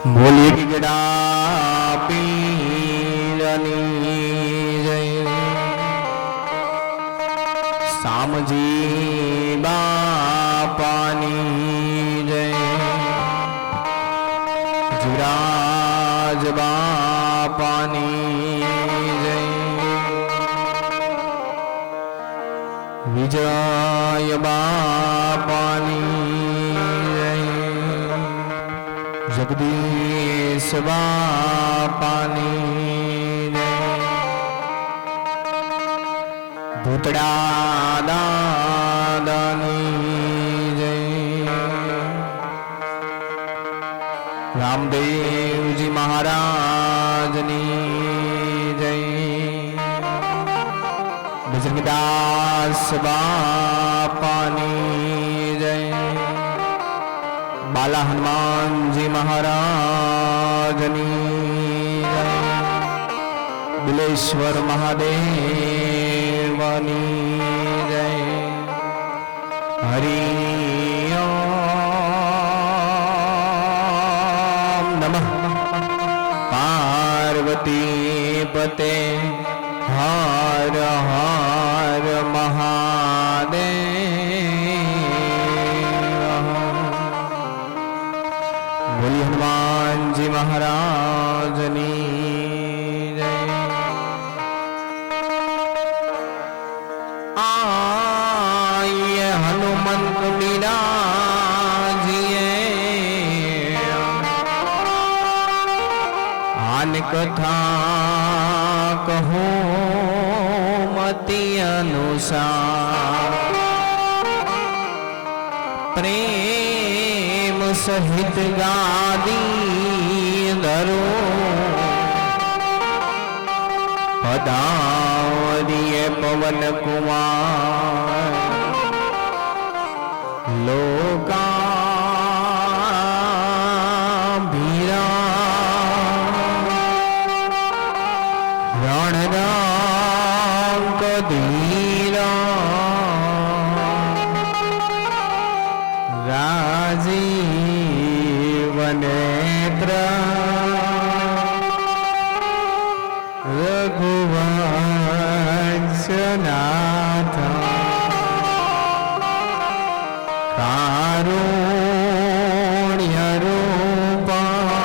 બોલી ગીગડા પીરની જય સામજી બાપાની જય જીરાજ બાપાની જય વિજય બાપાની જય જગદીશ બાપાની જય ભૂતડા દાદાની જય રામદેવજી મહારાજની જય બજરંગદાસ બાપાની જય બાલા હનુમાનજી મહારાજની જય બિલેશ્વર મહાદેવની જય હરિ ઓમ નમઃ પાર્વતી પતે હર હર મહાદેવ બોલી હનુમાનજી મહારાજની જય આયે હનુમંત મીરાજીએ આન કથા કહો મતિ અનુસાર પ્રેમ સહિત ગાદી ધરો પદાવરીએ પવન કુમાર લોકાભીરા રણરાંક ધીરા રાજીવ નેત્ર રઘુવંશનાથ કારુણ્ય રૂપા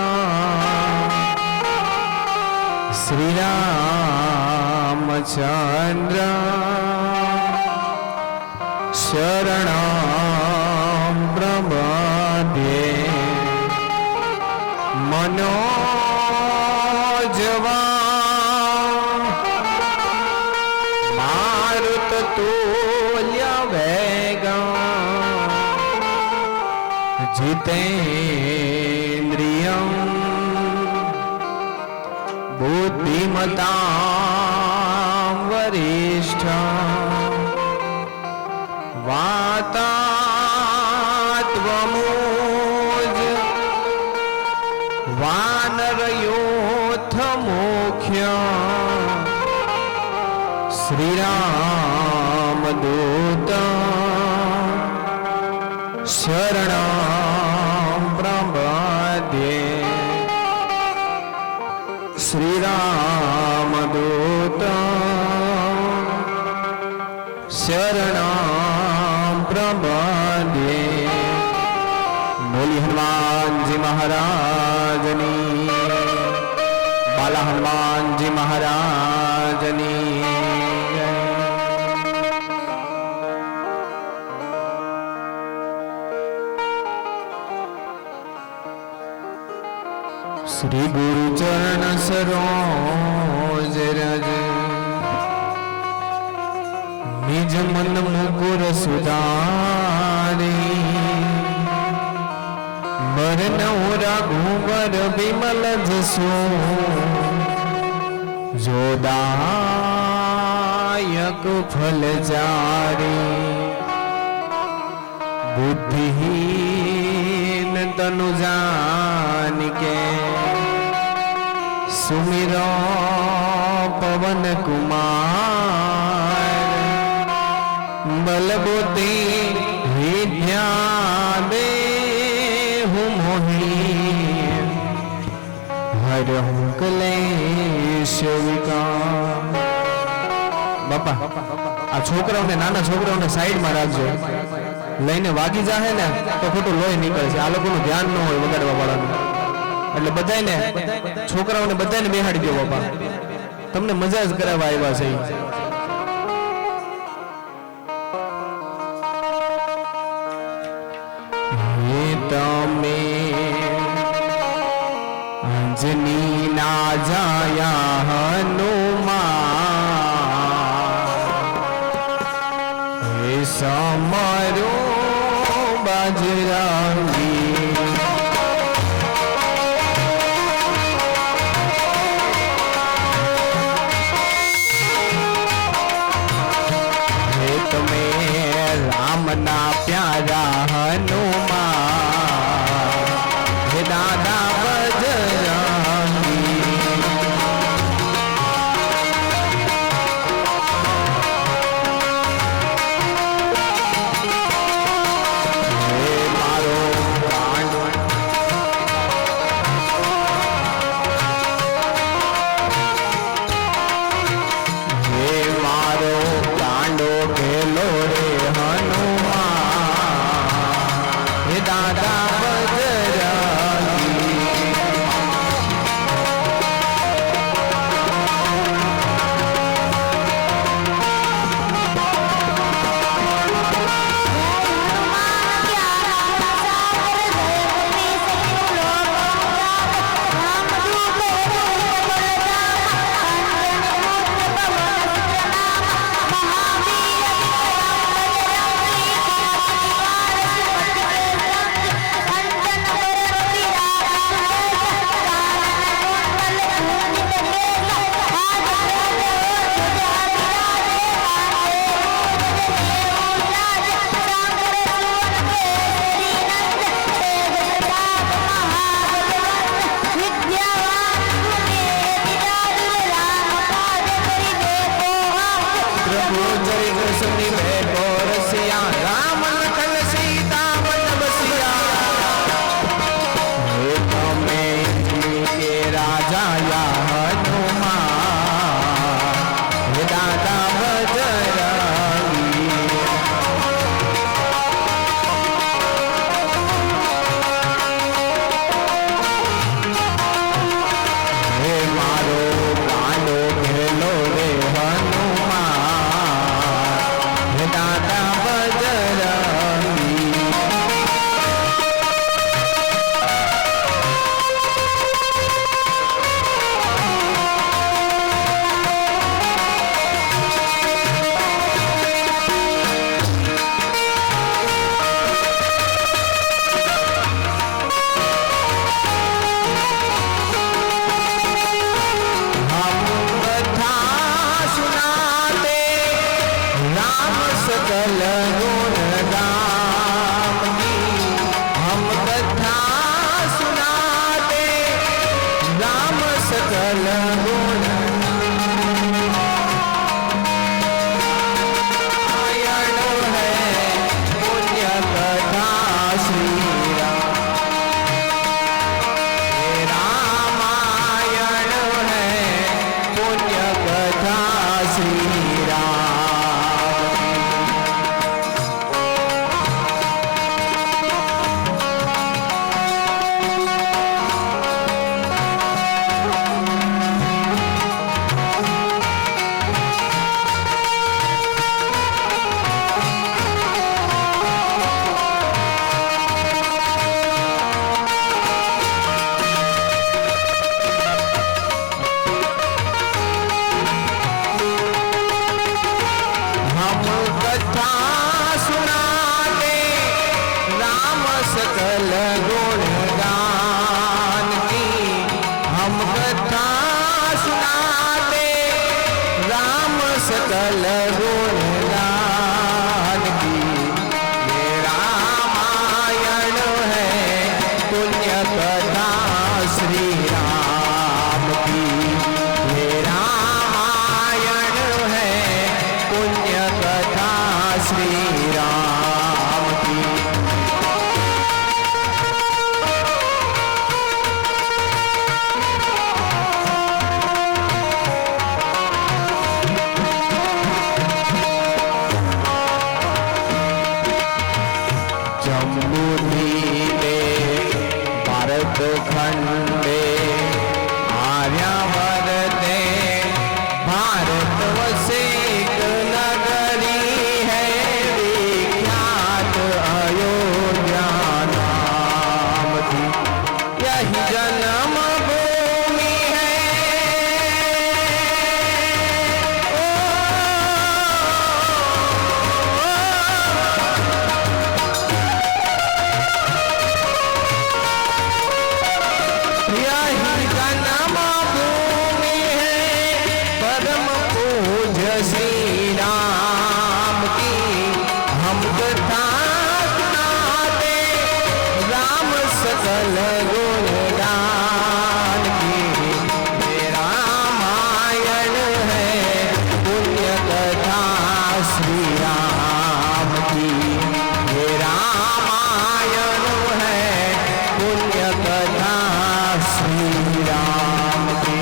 કરુણાકરાંતા શ્રી રામચંદ્ર શરણં પ્રપદ્યે મનોજવા મારુતતુલ્ય વેગં જીતેન્દ્રિયં બુદ્ધિમતાં વરિષ્ઠં વાતાત્મમોજ વાનરયોથ મુખ્ય શ્રી રામદૂત શરણં પ્રપદ્યે શ્રી રામદૂત શરણં પ્રપદ્યે બોલી હનુમાનજી મહારાજની બાલા હનુમાનજી મહારાજની શ્રી ગુરુ ચરણ સરોજ રજ નિજ મન મુકુર સુધારી બરનઉ રઘુબર વિમલ જસો જોદાયક ફલ જારી બુદ્ધિહીન તનુ જાનિકે સુમિરો પવન કુમાર बलबुद्धि विद्या दे मोही हर क्लेश विकार। बापा आ छोकराओने नाना छोकराओने साइड में राखजो, लईने वागी जाहे ने तो खोटું લોહી નીકળે છે। આ લોકોનું ધ્યાન ન હોય વગાડવા વાળાનું, એટલે બધાયને છોકરાઓને બધાને બેહાડી દો બાપા, તમને મજા જ કરાવવા આવ્યા છે। હે તમે અંજની ના જાયા હનુમાન, હે સમરો बजरंगी। हे तुम्हें राम ना प्यारा हनुमान, हे दादा बजरंगी। सकल गुणगान की ये रामायण है पुण्य कथा श्री राम की ये रामायण है पुण्य कथा श्री कथा सुनाते राम सकल गुण गान की ये रामायण है पुण्य कथा श्री राम की ये रामायण है पुण्य कथा श्री राम की।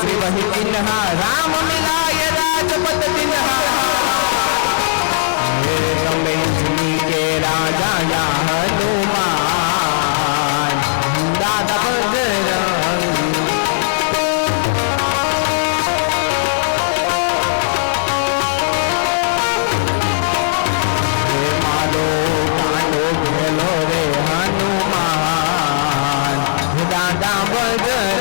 श्री वही तिन्हा राम मिलाय राजपत तिन्हा के राजा या हनुमान दादा बजरंग मालो कालो भेलो रे हनुमान दादा बजरंग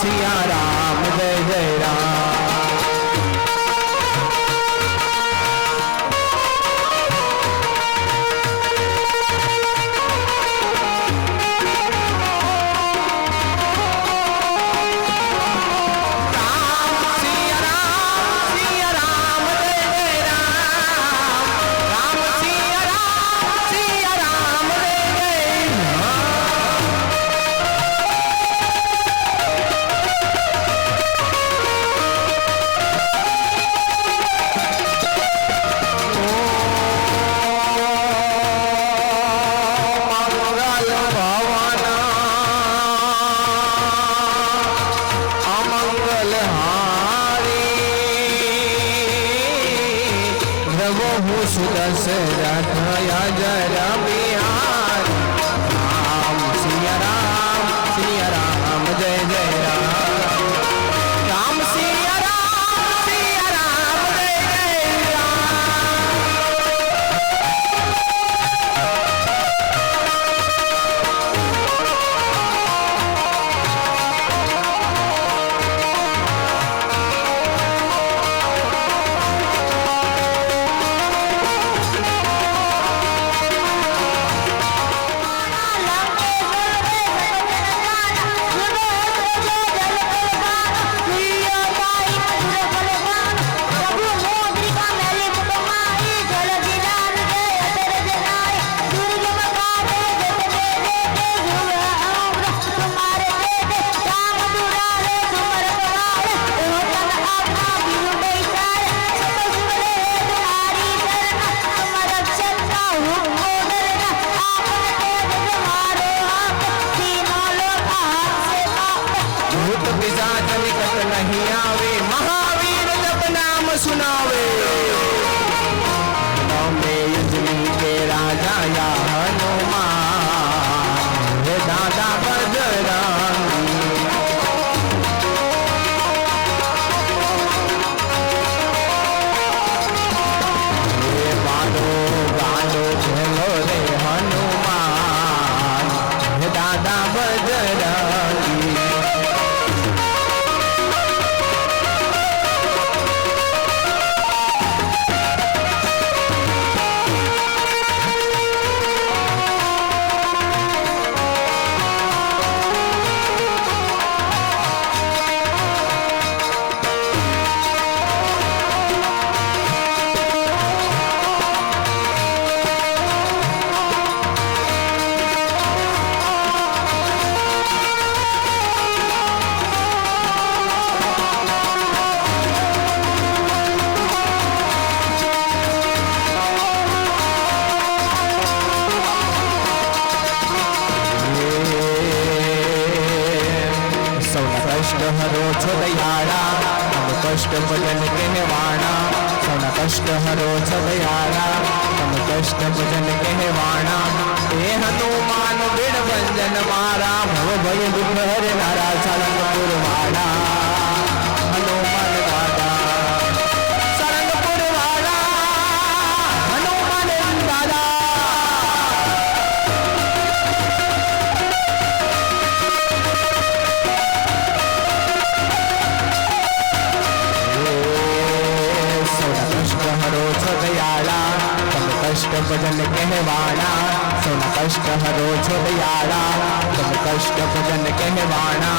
सिया राम जय जय राम। सुदशरथ अजर बिहार राम सिया राम जय जय राम। राम सिया राम जय जय राम। नहीं आवे, महावीर जब नाम सुनावे। में युजनी के राजा या हनुमान, हे दादा बजरंगी। ये बालो गालो झेलो रे हनुमान, हे दादा बजरंगी। कष्ट हरो छो दयाड़ा, तम कष्ट भजन कहवाना। सौना कष्ट हरो छो दयाड़ा, तम कष्ट भजन कहवाना। हे हनुमान बिड़ भंजन मारा, भव भय दुख हरनारा। सारंगपुर वाला हनुमान दादा, सारंगपुर वाला हनुमान दादा। हरो छो दयाला, तम कष्ट भजन कहवाना। सोना कष्ट हरो छो दयाला, तम कष्ट भजन कहवाना।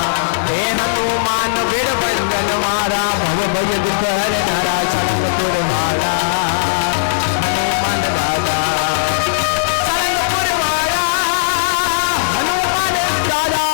हे हनुमान वीर बंदन मारा, भव भय दुख हरनारा। सारंगपुर वाला हनुमान दादा, सारंगपुर वाला हनुमान दादा।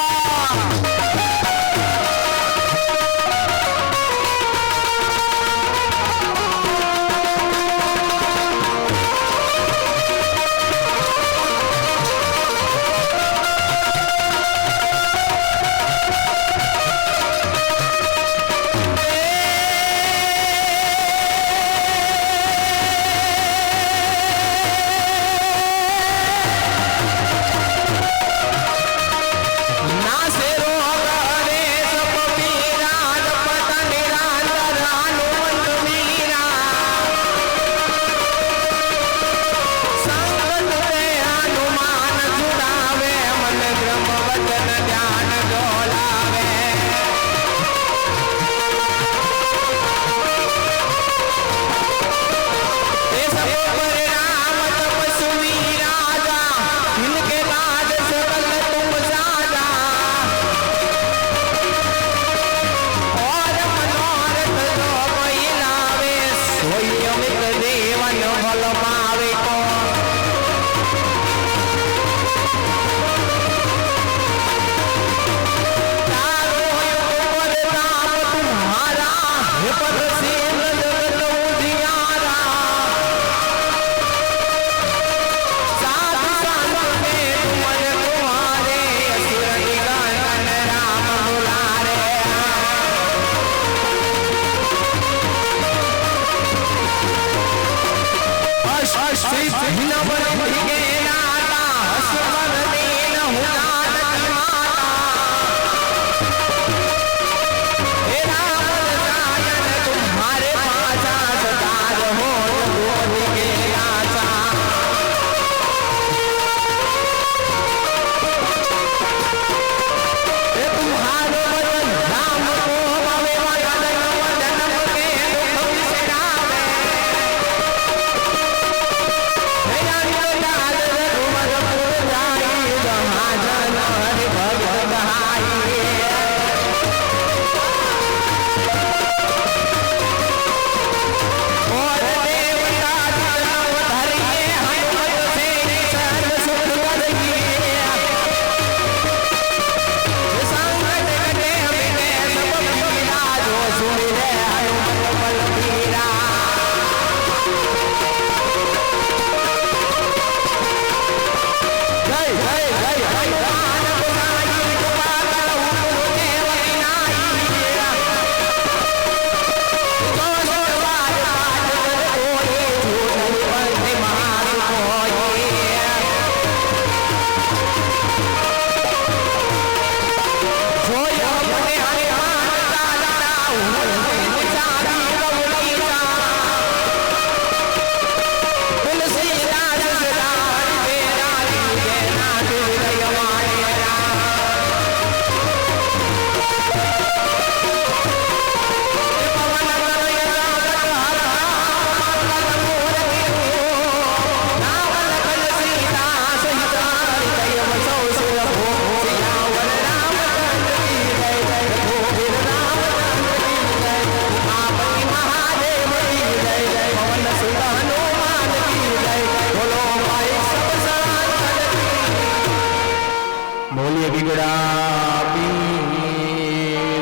જીગડા પીરની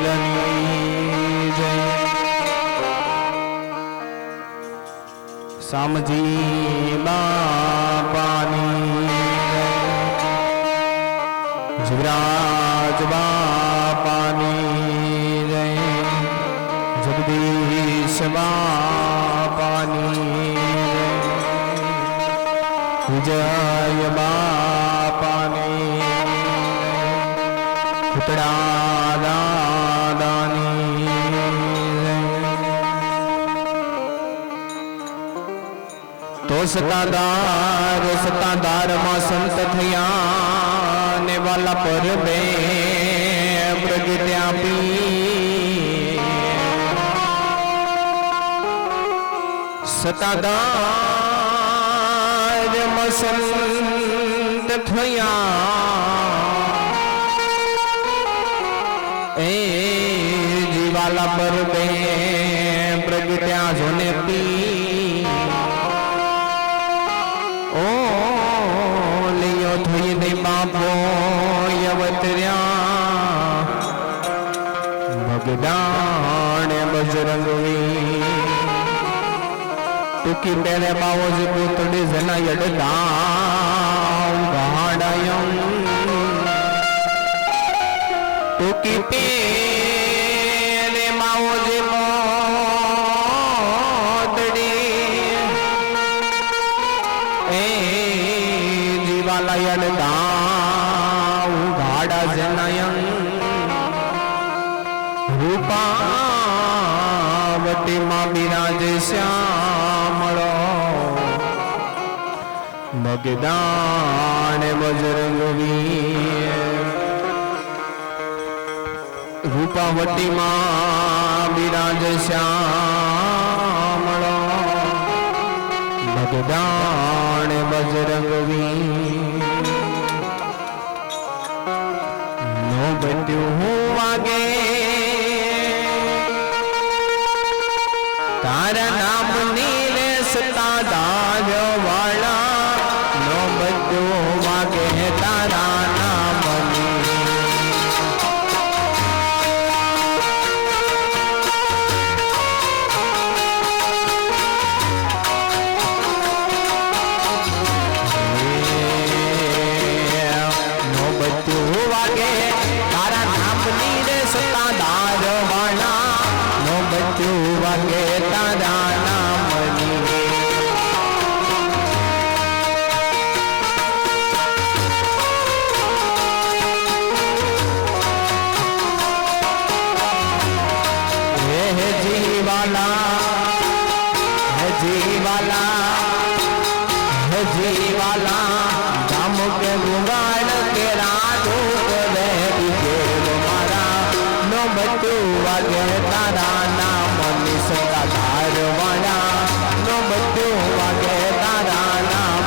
જય સામજી બાપાની જીવરાજ બાપાની જય જગદીશ બાપાની જય વિજય બાપાની પુતળા દાદાની તો સતાદારમાં સંત થયા ને વાલા પર બે પ્રગટ્યા પી સતાદારમાં સંત થયા એ જીવાલા પર બે પ્રગટ્યા જોને પી ઓ લિયો થઈ દે બાપો યવતર્યા ભગદાણ બજરંગવી ટૂંકી પેરે બાવોજી પૂતળી જના યડદાવ ગાડાયમ ટૂંકી પેરે બાવોજી પૂતળી એ જીવાલયન દાવ ગાડા જનયન રૂપાવતી માં બિરાજે શ્યામળો ભગદાણ બજરંગવી રૂપાવતી માં બિરાજે શ્યામળો ભગદાણ બજરંગવી નો બન્યું વાગે તારા નામ નીલે સતાદાર વાળા નો બન્યું વાગે તારા નામ જીવાલા ગામ કે ગુંગાડ કે રાધો કરે મારા નો બચ્યું વાગે તારા નામ નિસતા ધાર વાળા નો બચ્યું વાગે તારા નામ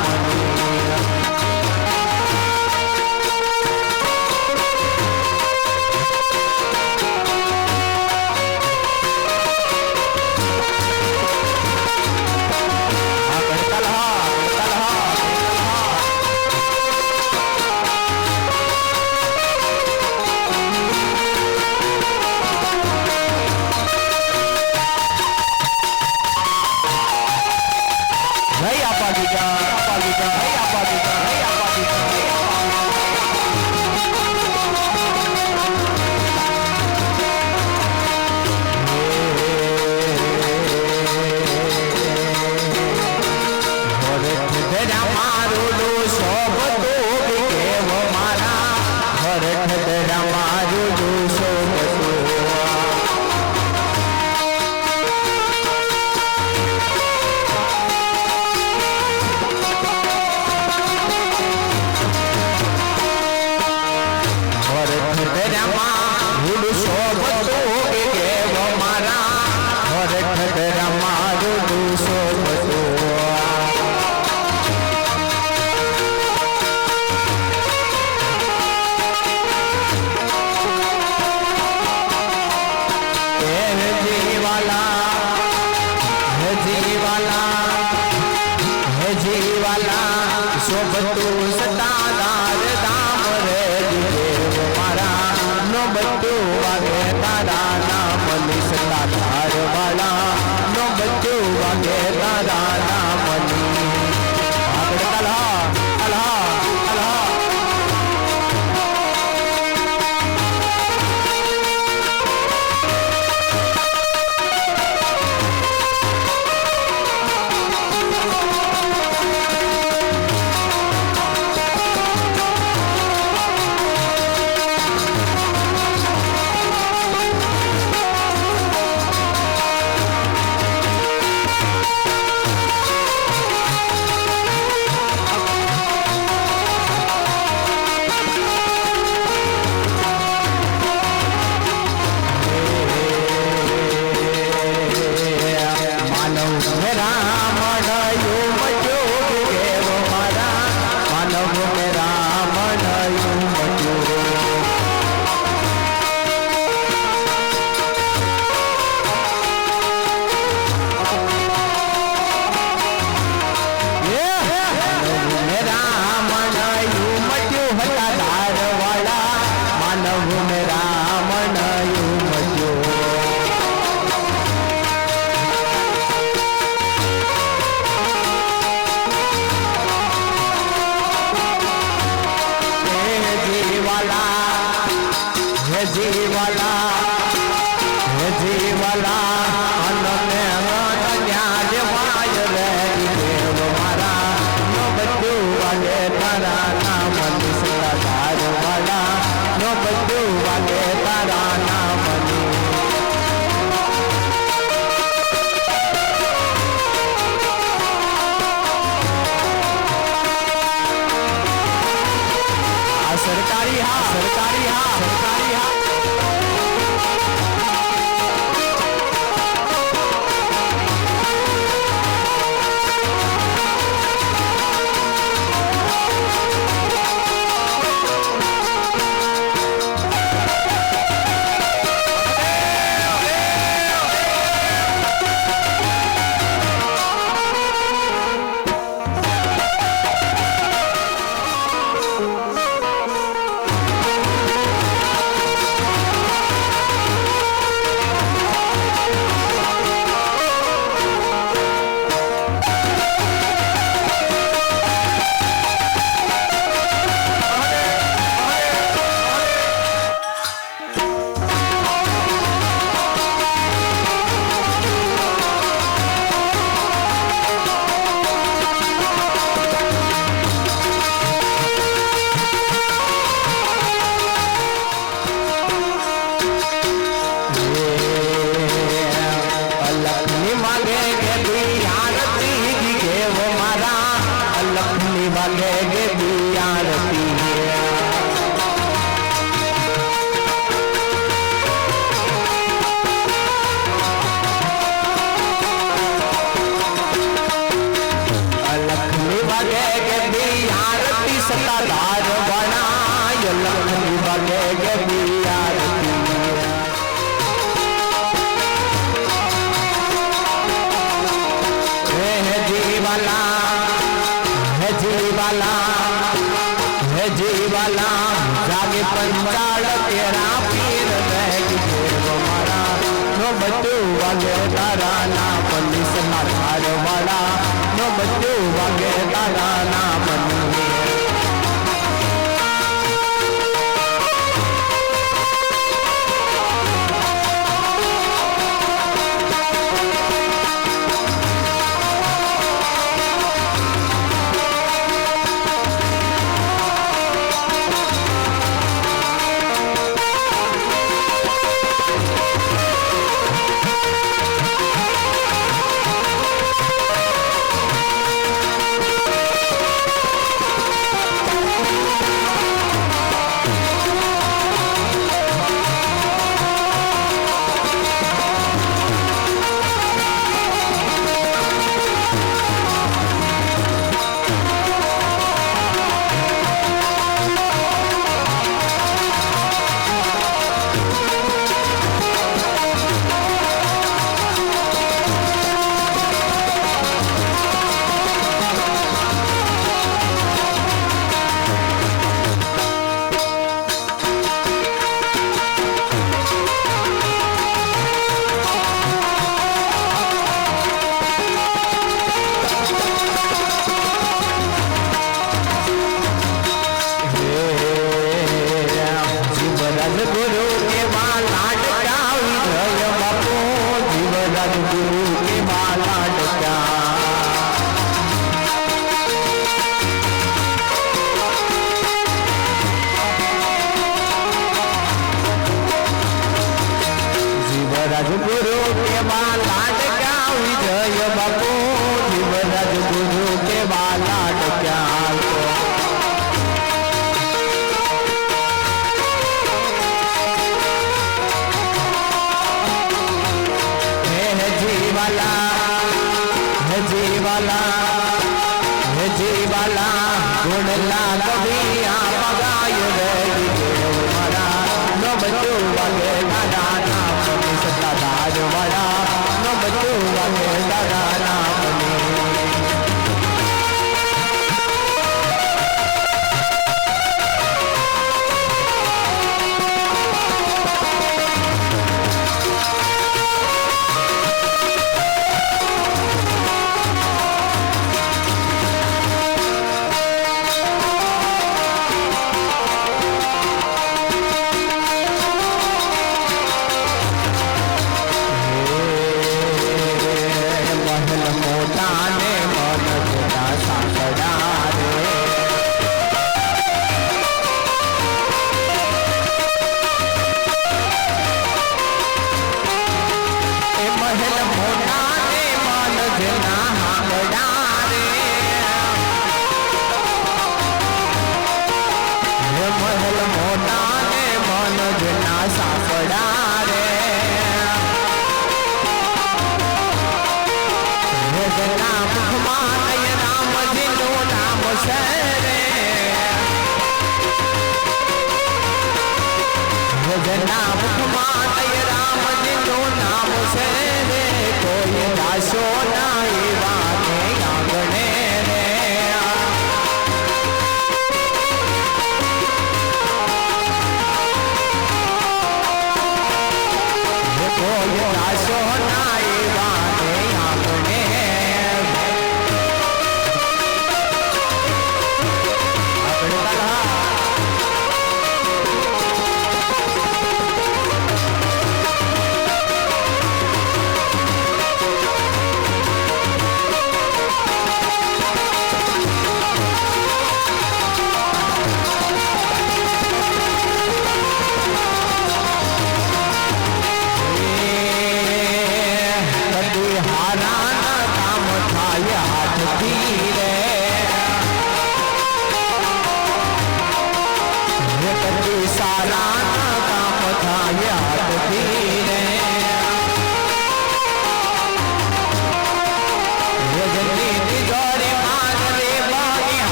શોભતું સતાદાર દામ રે बच्चो वागे तारा नाम नी सत्ताधार वाला नो बच्चो वागे तारा नाम नी अल्लाह अल्लाह अल्लाह सरकारी हाँ सरकारी हाँ सरकारी हाँ गुरु के लाड क्या विजय बापू जीवराज गुरु के लाड क्या जीवराज गुरु के लाड क्या विजय बापू जीवराज गुरु के लाड क्या जीवाला गुण लाग दिया पगाय रे मारा नो बच्चो वाले दादा नाम सदा दाज वाला नो बच्चो वाले दादा नाम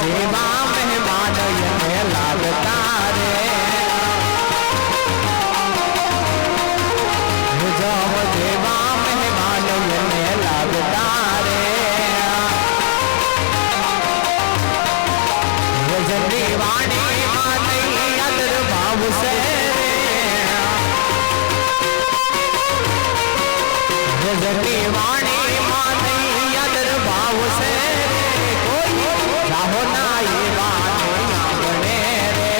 જેવા મહેમાન એને લાગતા રે જમ જેવા મહેમાન એને લાગતા રે રજની વાણી માં નહીં અદર ભાવ છે રજની વાણી માં નહીં અદર ભાવ છે કોઈ ચાહો ના એ વાત આંગણે રે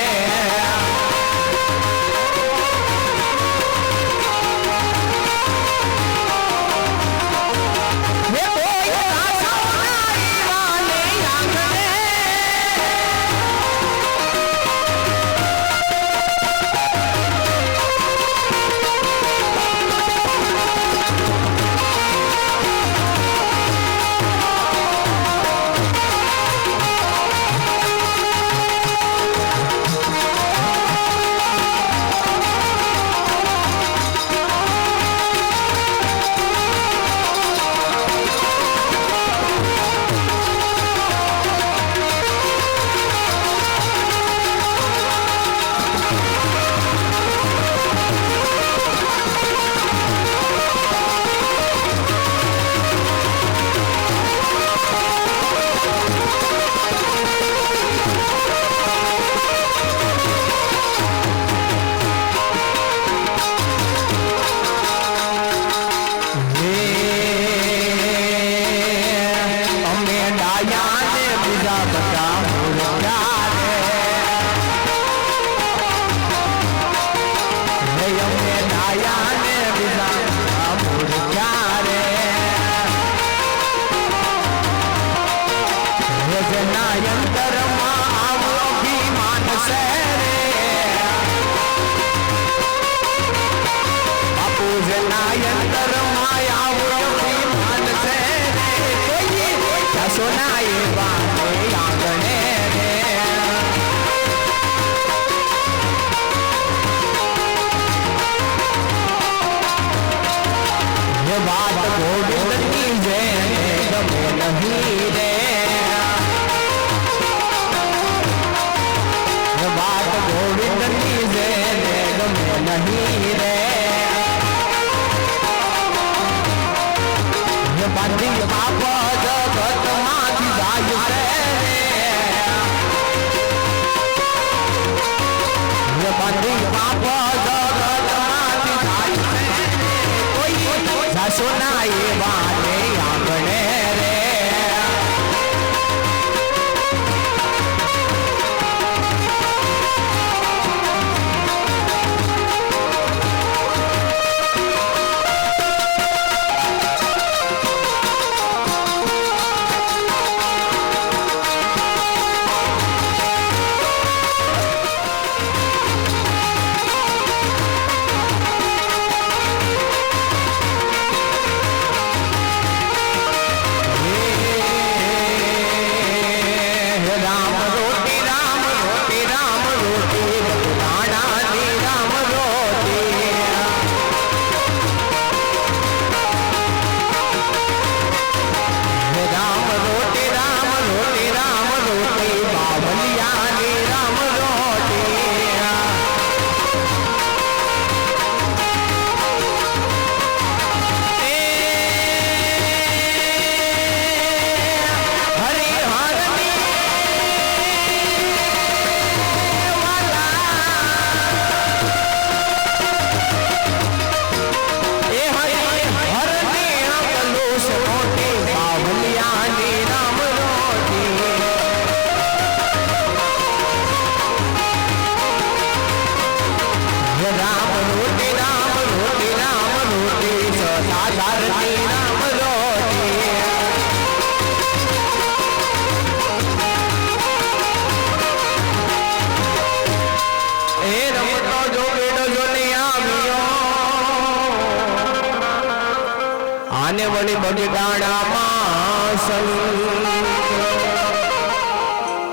બગડાણામાં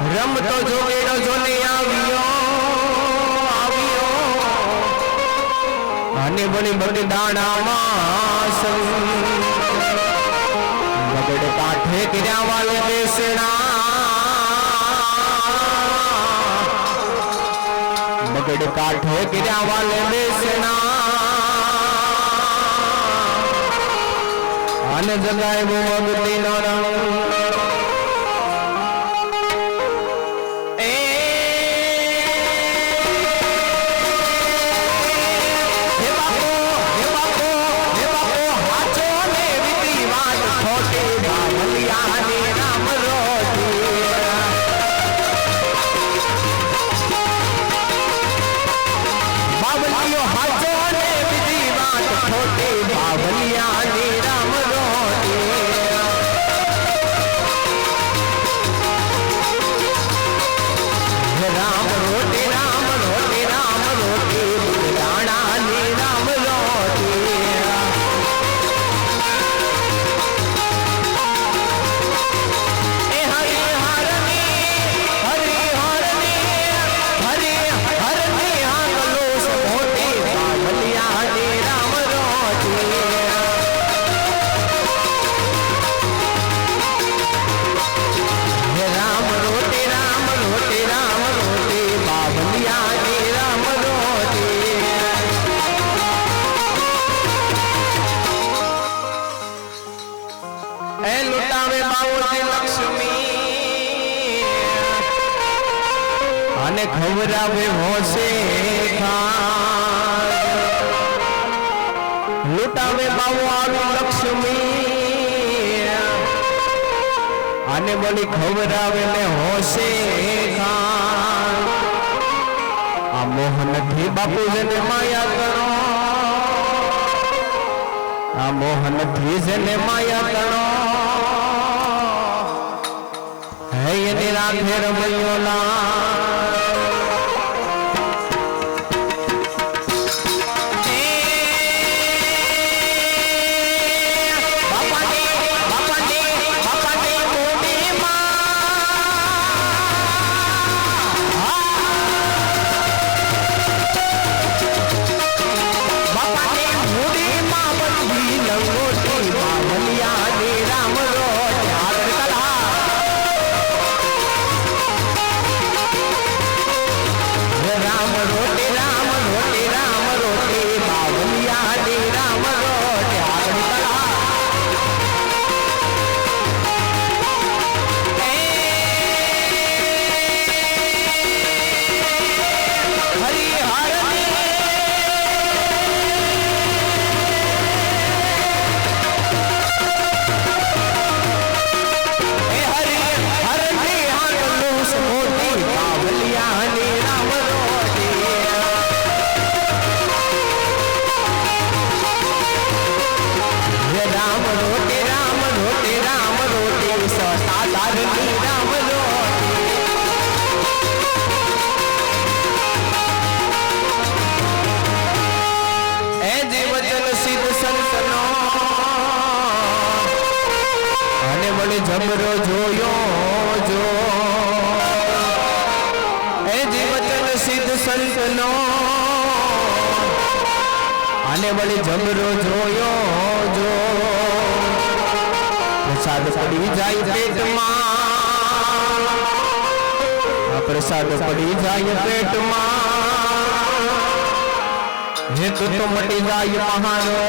રમતો જોગેડો જોને આવ્યો અને વળી બગડાણામાં બગડ કાંઠે કર્યા વાલે બેસણા કાઠે કર્યા વાલે બેસણા અને જગાય બહુ અગતિનો રંગ ખવરાવે હોશે લૂટાવે બાવો આવી લક્ષ્મી આને બોલી ખવરાવે ને હોશે આ મોહન થી બાપુ જને માયા કરો આ મોહન થી જને માયા કરો હે એની રાધે રમયોલા જબરો જોયો જો એ જીવન સિદ્ધ સંતનો આને વળી જબરો જોયો જો પ્રસાદ પડી જાય પેટમાં પ્રસાદ પડી જાય પેટમાં હેતુ તો મટી જાય મહાનો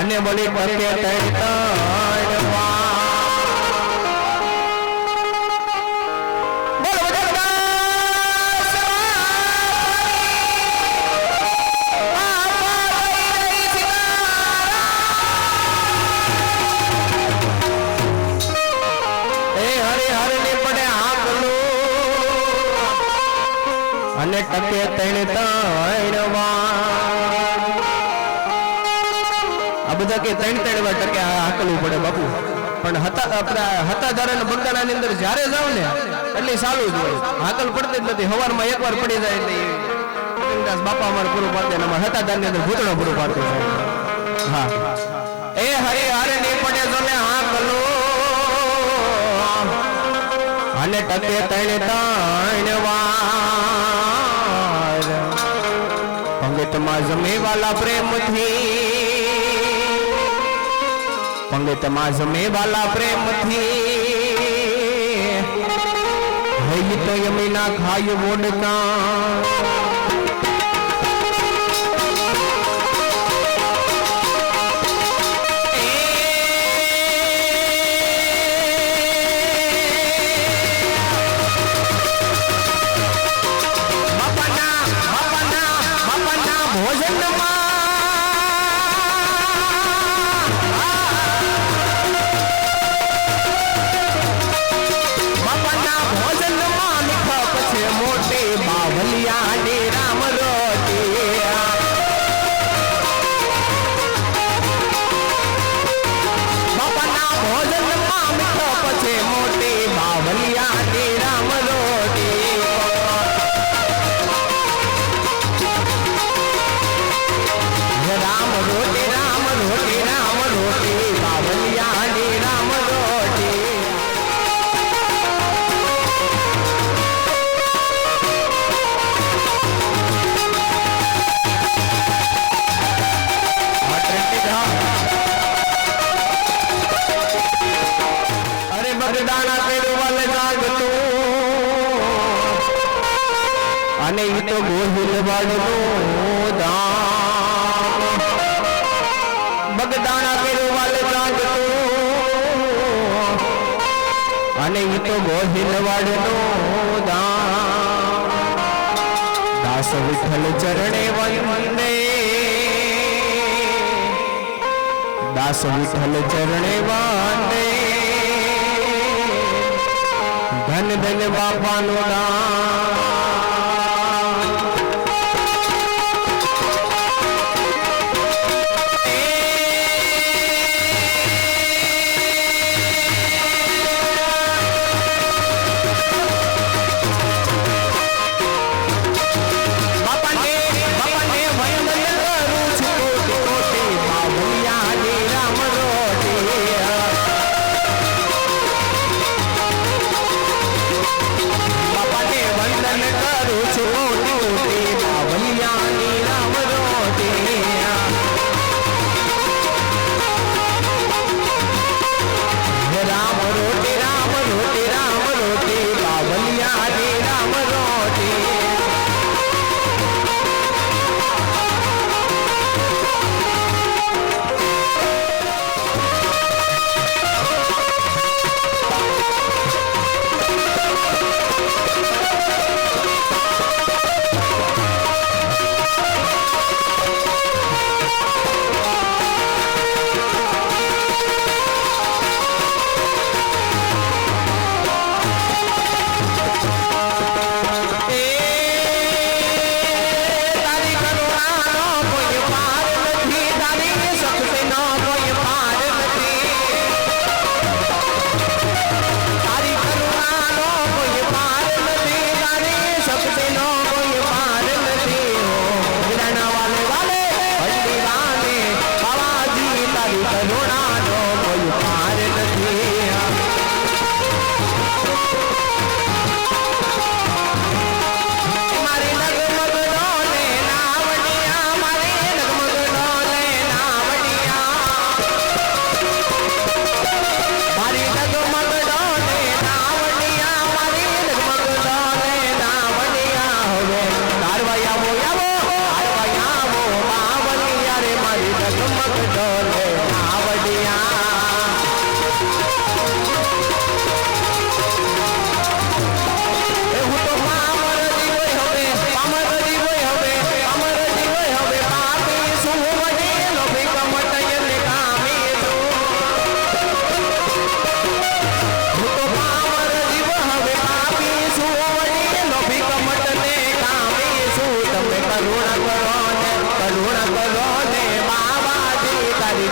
અને બળી પકે તડવા વાર આ બધા કે ત્રણ વાર ટકે હાકલવું પડે બાપુ પણ હતા ધારા બગદાણાની અંદર જ્યારે જાવ ને એટલે સાલું જ હોય હાકલ પડતી જ નથી હવારમાં એકવાર પડી જાય એટલે બાપા અમારે પૂરું પાડે ને અમારે હતા ધારની અંદર ભૂતળો પૂરું પાડતો હા એ હરે હારે નહીં પડે તો ને હાકલો અને ટકે ત્રણ વાર પંગતમાં જમે વાલા પ્રેમથી પંગતમાં જમે વાલા પ્રેમથી હઈ તો યમીના ખાય વોડકા અને ઈ તો ગોહિલ વાળનું દામ બગદાણા પેરું વાલ જાગતું અને ઈ તો ગોહિલ વાળનું દામ દાસ વિઠ્ઠલ ચરણે વંદે દાસ વિઠ્ઠલ ચરણે વંદે ધન ધન બાપાનું દામ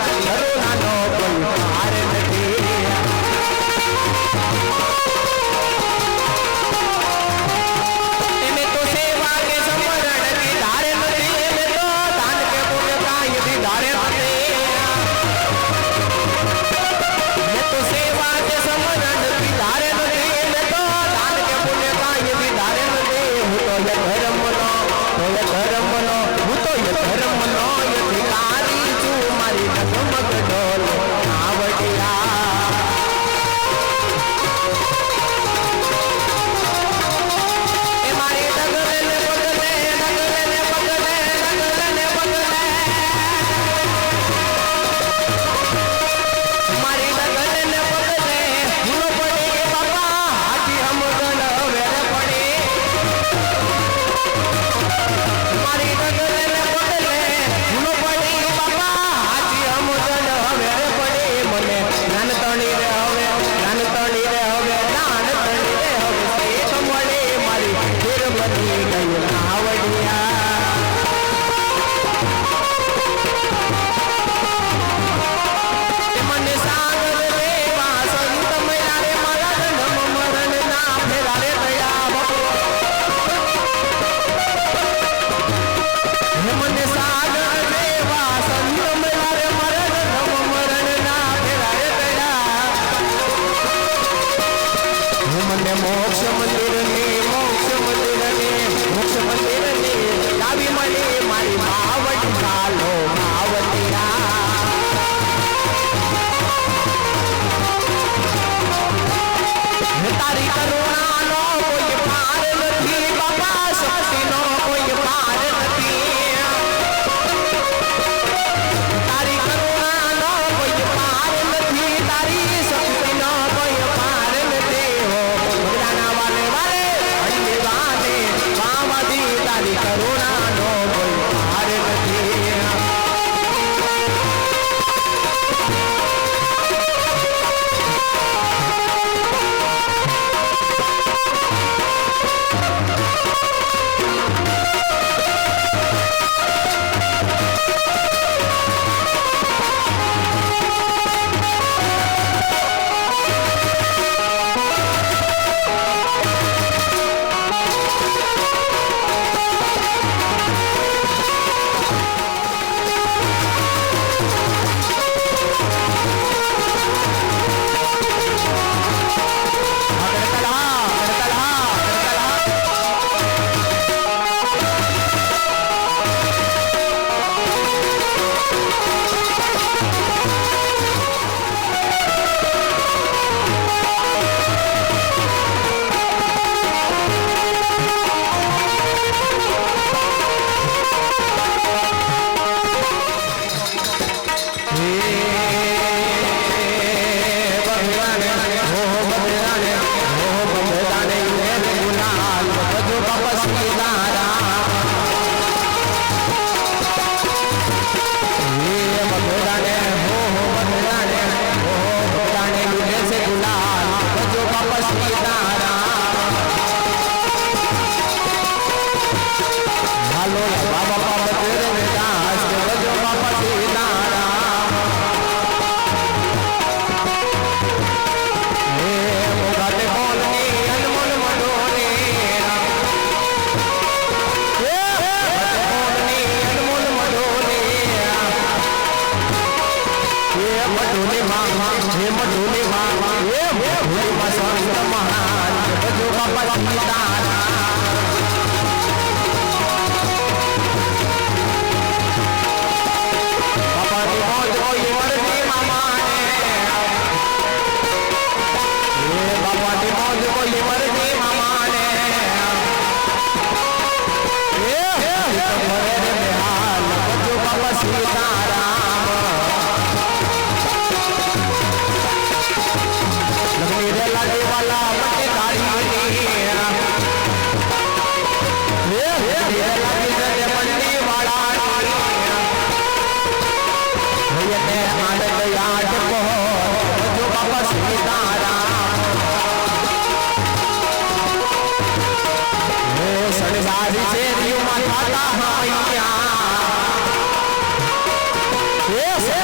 કરુણાનો કોઈ પાર નથી એને તો સેવા કે સમરણ કી ધારે નથી એને તો દાન કે પુણ્ય કાંઈ દી ધારે નથી એને તો સેવા કે સમરણ કી ધારે નથી એને તો દાન કે પુણ્ય કાંઈ દી ધારે નથી હું તો ય ધર્મનો હું તો ય ધર્મનો અધિકારી છું મારી ડગમગ ઢોલ આવડિયા એ મારી ડગલે ને પગલે મારી ડગલે ને પગલે ભૂલો પડે બાપા હાથી હમગણ વેર પડે મારી ડગલે ને પગલે ભૂલો પડે બાપા હાથી હમગણ વેર પડે મને નાન તણી રે હવે નાન તણી રે હવે શેખ મળે મારી ફેર બની ગઈ આવડિયા મને સાગર રે વાસંત મૈયા રે મારા જન્મ મરણ ના ફેરા રે દયા મને સાગર રે વાસંત મૈયા રે મારા જન્મ મરણ ના ફેરા રે દયા મને મોક્ષ મંદિર ની લાવી મળી મારી માવડી ચાલો માવડિયા તારી કરુણાનો કોઈ પાર નથી બાપા શક્તિનો કોઈ પાર નથી તારી કરુણાનો કોઈ પાર નથી તારી શક્તિનો કોઈ પાર નથી હો ભગવાના વાલે વાલે અંડી વાલે મામાદી તારી કરુણાનો કોઈ પાર નથી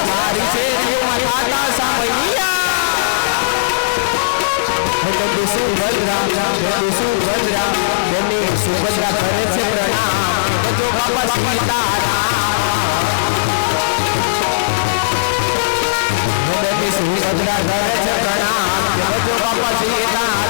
મારી શેરીઓમાં ખાતા સામૈયા સુભદ્રા બની સુભદ્રા કરે છે પ્રણામ જો બાપા સીતારામ બની સુભદ્રા કરે છે પ્રણામ જો બાપા સીતારામ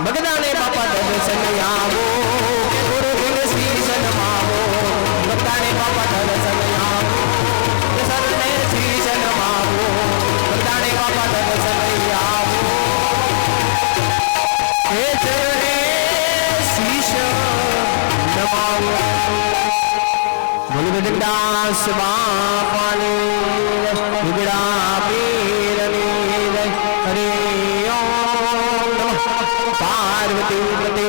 બગદાણે બાપા દર્શન આવો કે ગુરુ બિન શીશ નમાવો બગદાણે બાપા દર્શન આવો કે સરને શીશ નમાવો બગદાણે બાપા દર્શન આવો કે ચરણે શીશ નમાવો બોલો જગદાસ બાપાની ઉગડા પીરની હરે ઓમ પાર્વતી